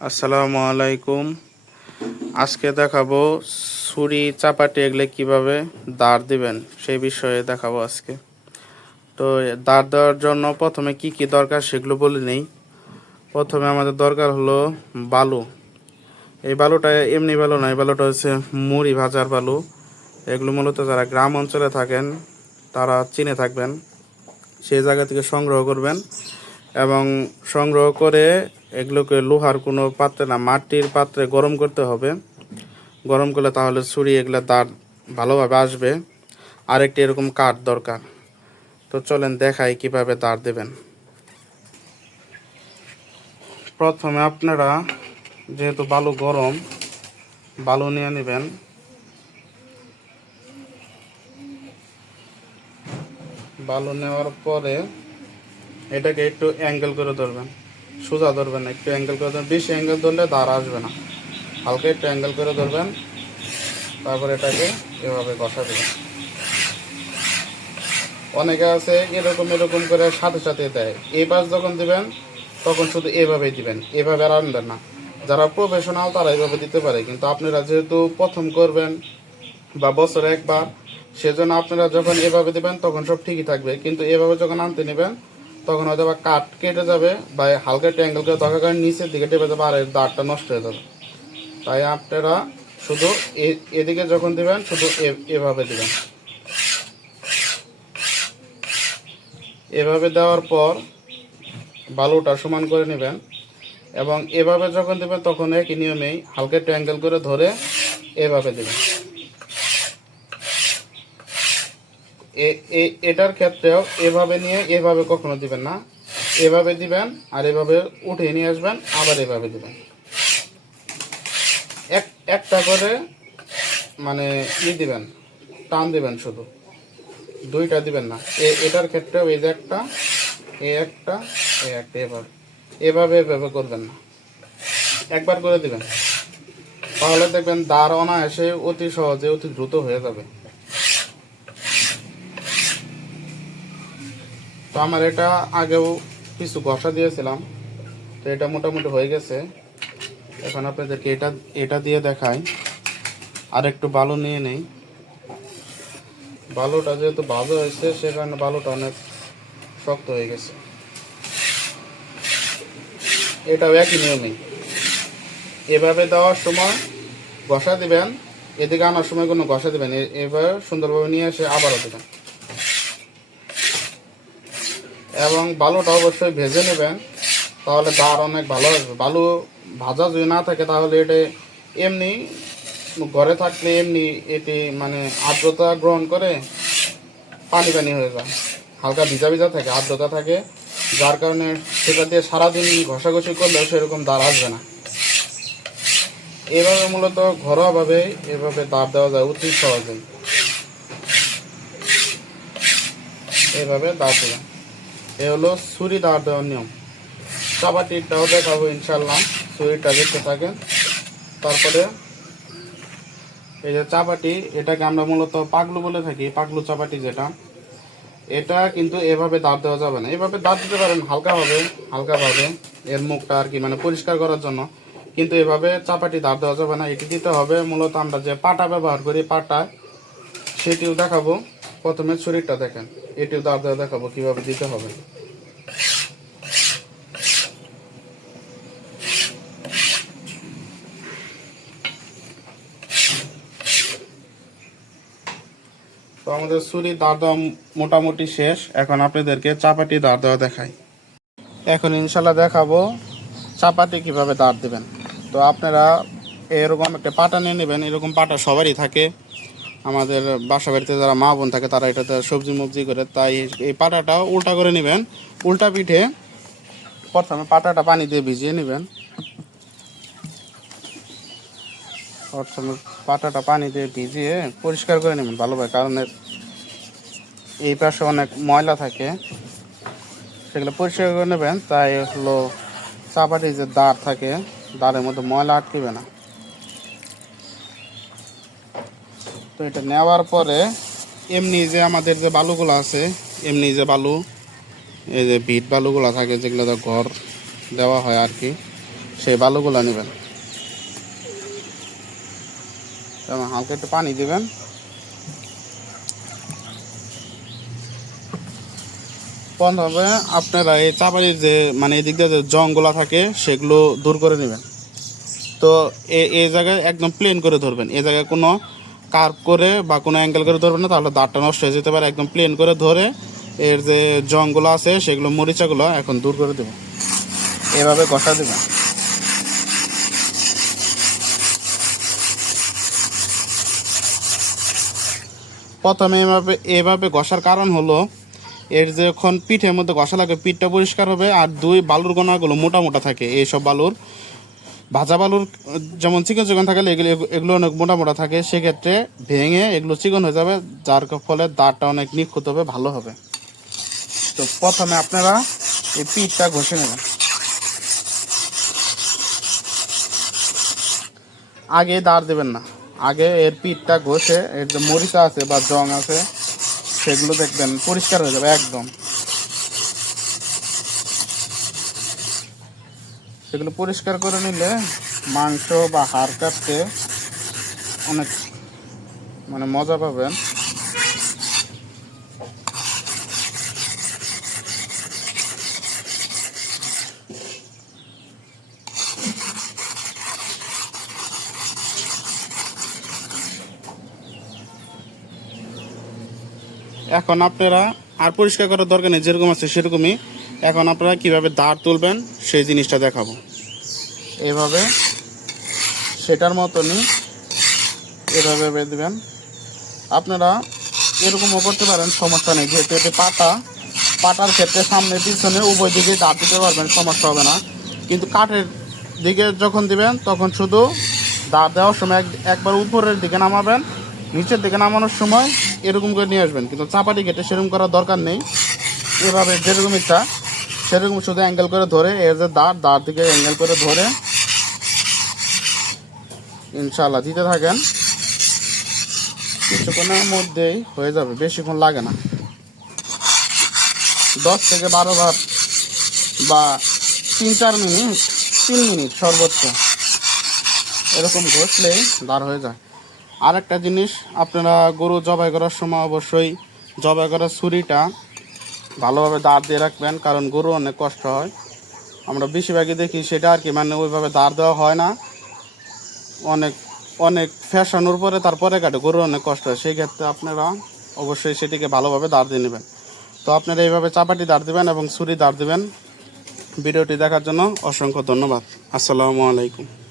আসসালামু আলাইকুম। আজকে দেখাবো ছুরি চাপাটি এগুলো কিভাবে দাঁড় দিবেন সেই বিষয়ে দেখাবো আজকে। তো দাঁড় দেওয়ার জন্য প্রথমে কি কি দরকার সেগুলো বলে নেই। প্রথমে আমাদের দরকার হলো বালু। এই বালুটা এমনি বালু না, এই বালুটা হচ্ছে মুড়ি ভাজার বালু। এগুলো মূলত যারা গ্রাম অঞ্চলে থাকেন তারা চিনে থাকবেন। সেই জায়গা থেকে সংগ্রহ করবেন এবং সংগ্রহ করে এগুলোকে লোহার কোনো পাত্রে না, মাটির পাত্রে গরম করতে হবে। গরম করলে তাহলে ছুরি এগুলো দাঁড় ভালোভাবে আসবে। আরেকটি এরকম কাঠ দরকার। তো চলেন দেখাই কিভাবে দাঁড় দেবেন। প্রথমে আপনারা যেহেতু বালু গরম, বালু নিয়ে নেবেন। বালু নেওয়ার পরে এটাকে একটু অ্যাঙ্গেল করে ধরবেন, সোজা ধরবেন না, একটু অ্যাঙ্গেল করে ধরবেন। বেশি অ্যাঙ্গেল ধরলে দাঁড় আসবে না, হালকা একটু অ্যাঙ্গেল করে ধরবেন। তারপর এটাকে এভাবে বসা দেবেন। অনেকে আছে এরকম এরকম করে সাথে সাথে দেয়। এই পাশ যখন দিবেন তখন শুধু এভাবেই দিবেন, এভাবে আর আনবেন না। যারা প্রফেশনাল তারা এইভাবে দিতে পারে, কিন্তু আপনারা যেহেতু প্রথম করবেন বা বছরে একবার, সেজন্য আপনারা যখন এভাবে দিবেন তখন সব ঠিকই থাকবে। কিন্তু এভাবে যখন আনতে নেবেন তখন হয়তো বা কাঠ কেটে যাবে বা হালকা একটু অ্যাঙ্গেল করে দরকার কারণে নিচের দিকে টেপে যাবে আর এর দাঁড়টা নষ্ট হয়ে যাবে। তাই আপনারা শুধু এদিকে যখন দিবেন শুধু এভাবে দিবেন। এভাবে দেওয়ার পর বালুটা সমান করে নেবেন এবং এভাবে যখন দেবেন তখন একই নিয়মেই হালকা একটু অ্যাঙ্গেল করে ধরে এভাবে দেবেন। এটার ক্ষেত্রেও এভাবে নিয়ে এভাবে কখনো দিবেন না, এভাবে দিবেন আর এভাবে উঠে নিয়ে আসবেন, আবার এভাবে দিবেন। একটা করে মানে দিবেন, টান দিবেন, শুধু দুইটা দিবেন না। এটার ক্ষেত্রেও এই যে একটা, একটা, একটা, এভাবে এভাবে এভাবে করবেন না, একবার করে দিবেন। তাহলে দেখবেন দাঁড় অনায়াসে অতি সহজে অতি দ্রুত হয়ে যাবে। তো আমার এটা আগেও কিছু ঘষা দিয়েছিলাম, তো এটা মোটামুটি হয়ে গেছে। এখন আপনাদেরকে এটা এটা দিয়ে দেখাই। আর একটু বালু নিয়ে নেই। বালুটা যেহেতু ভাজা হয়েছে সে কারণে বালুটা অনেক শক্ত হয়ে গেছে। এটাও একই নিয়মেই এভাবে দেওয়ার সময় ঘষা দিবেন, এদিকে আনার সময় কোনো ঘষা দিবেন, এভাবে সুন্দরভাবে নিয়ে এসে আবারও দেবেন। এবং বালুটা অবশ্যই ভেজে নেবেন, তাহলে দাঁড় অনেক ভালো আসবে। বালু ভাজা যদি না থাকে তাহলে এটা এমনি ঘরে থাকলে এমনি এটি মানে আর্দ্রতা গ্রহণ করে পানি পানি হয়ে যায়, হালকা ভিজা ভিজা থাকে, আর্দ্রতা থাকে, যার কারণে সেটা দিয়ে সারাদিন ঘষাঘষি করলেও সেরকম দাঁড় আসবে না। এভাবে মূলত ঘরোয়াভাবে এভাবে দাঁড় দেওয়া যায় অতি সহজেই। এইভাবে দাঁড় দেবেন। এ হলো ছুরি দাঁড় দেওয়ার নিয়ম। চাপাটিটাও দেখাবো ইনশাল্লাহ, ছুরিটা দেখতে থাকেন। তারপরে এই যে চাপাটি, এটাকে আমরা মূলত পাগলু বলে থাকি, পাগলু চাপাটি যেটা, এটা কিন্তু এভাবে দাঁড় দেওয়া যাবে না। এভাবে দাঁড় দিতে পারেন হালকাভাবে, হালকাভাবে এর মুখটা আর কি মানে পরিষ্কার করার জন্য, কিন্তু এভাবে চাপাটি দাঁড় দেওয়া যাবে না। এটি দিতে হবে মূলত আমরা যে পাটা ব্যবহার করি, পাটা, সেটিও দেখাবো। প্রথমে ছুরিটা দেখেন, এটিও দাঁড় দেওয়া দেখাবো কিভাবে দিতে হবে। তো আমাদের ছুরি দাঁড় দেওয়া মোটামুটি শেষ। এখন আপনাদেরকে চাপাটি দাঁড় দেওয়া দেখাই। এখন ইনশাল্লাহ দেখাবো চাপাটি কিভাবে দাঁড় দেবেন। তো আপনারা এরকম একটা পাটা নিয়ে নেবেন। এরকম পাটা সবারই থাকে, আমাদের বাসা বাড়িতে যারা মা বোন থাকে তারা এটাতে সবজি মবজি করে। তাই এই পাটাটা উল্টা করে নেবেন, উল্টা পিঠে প্রথমে পাটাটা পানি দিয়ে ভিজিয়ে নেবেন। প্রথমে পাটাটা পানি দিয়ে ভিজিয়ে পরিষ্কার করে নেবেন ভালোভাবে, কারণ এই পাশে অনেক ময়লা থাকে, সেগুলো পরিষ্কার করে নেবেন। তাই হলো চাপাটি যে দাঁড় থাকে, দাঁড়ের মধ্যে ময়লা আটকিবে না। তো এটা নেওয়ার পরে এমনি যে আমাদের যে বালুগুলো আছে, এমনি যে বালু, এই যে ভিট বালুগুলো থাকে যেগুলো ঘর দেওয়া হয় আর কি, সেই বালুগুলো নেবেন। যেমন হালকা একটু পানি দিবেন। প্রথমে আপনারা এই চাপাটির যে মানে এদিক দিয়ে যে জংগুলা থাকে সেগুলো দূর করে নেবেন। তো এই জায়গায় একদম প্লেন করে ধরবেন, এই জায়গায় কোনো কার্ভ করে বা কোনো অ্যাঙ্গেল করে ধরবেন না, তাহলে দাঁতটা নষ্ট হয়ে যেতে পারে। একদম প্লেন করে ধরে এর যে জংগুলো আছে সেগুলো মরিচাগুলো এখন দূর করে দেবেন, এভাবে ঘষা দেবেন। প্রথমে এভাবে ঘষার কারণ হলো এর যখন পিঠের মধ্যে ঘষা লাগে পিঠটা পরিষ্কার হবে, আর দুই বালুর গোনাগুলো মোটা মোটা থাকে। এইসব বালুর ভাজা বালুর যেমন চিকন চিকন থাকে এগুলো অনেক মোটা মোটা থাকে, সেক্ষেত্রে ভেঙে এগুলো চিকন হয়ে যাবে, যার ফলে দাঁতটা অনেক নিখুঁত হবে, ভালো হবে। তো প্রথমে আপনারা এই পিঠটা ঘষে নেবেন। আগে দাঁড় দেবেন না, আগে এর পিঠটা ঘষে এর যে মরিচা আছে বা জং আছে সেগুলো দেখবেন পরিষ্কার হয়ে যাবে একদম। সেগুলো পরিষ্কার করে নিলে মাংস বা হাড় কাটতে অনেক মানে মজা পাবেন। এখন আপনারা আর পরিষ্কার করার দরকার নেই, যেরকম আছে সেরকমই। এখন আপনারা কিভাবে দাঁড় তুলবেন সেই জিনিসটা দেখাবো। এভাবে সেটার মতনই এভাবে বেঁধে দেবেন। আপনারা এরকমও করতে পারেন, সমস্যা নেই, যেহেতু এতে পাটার ক্ষেত্রে সামনে পিছনে উভয় দিকে দাঁড় দিতে পারবেন, সমস্যা হবে না। কিন্তু কাঠের দিকে যখন দিবেন তখন শুধু দাঁড় দেওয়ার সময় একবার উপরের দিকে নামাবেন, নিচের দিকে নামানোর সময় এরকম করে নিয়ে আসবেন। কিন্তু চাপাটি কেটে সেরকম করার দরকার নেই, এভাবে যেরকম ইচ্ছা সেরকম শুধু অ্যাঙ্গেল করে ধরে এর যে দাঁড় দিকে অ্যাঙ্গেল করে ধরে ইনশাআল্লাহ দিতে থাকেন, কিছুক্ষণের মধ্যেই হয়ে যাবে, বেশিক্ষণ লাগে না। 10 থেকে 12 বার বা 3-4 মিনিট, 3 মিনিট সর্বোচ্চ এরকম ঘষলেই দাঁড় হয়ে যায়। আর একটা জিনিস, আপনারা গরু জবাই করার সময় অবশ্যই জবাই করার ছুরিটা ভালোভাবে দাঁড় দিয়ে রাখবেন, কারণ গরু অনেক কষ্ট হয়। আমরা বেশিরভাগই দেখি সেটা আর কি, মানে ওইভাবে দাঁড় দেওয়া হয় না, অনেক অনেক ফ্যাশনের পরে তারপরে কাটে, গরু অনেক কষ্ট হয়। সেই ক্ষেত্রে আপনারা অবশ্যই সেটিকে ভালোভাবে দাঁড় দিয়ে নেবেন। তো আপনারা এইভাবে চাপাটি দাঁড় দেবেন এবং ছুরি দাঁড় দেবেন। ভিডিওটি দেখার জন্য অসংখ্য ধন্যবাদ। আসসালামু আলাইকুম।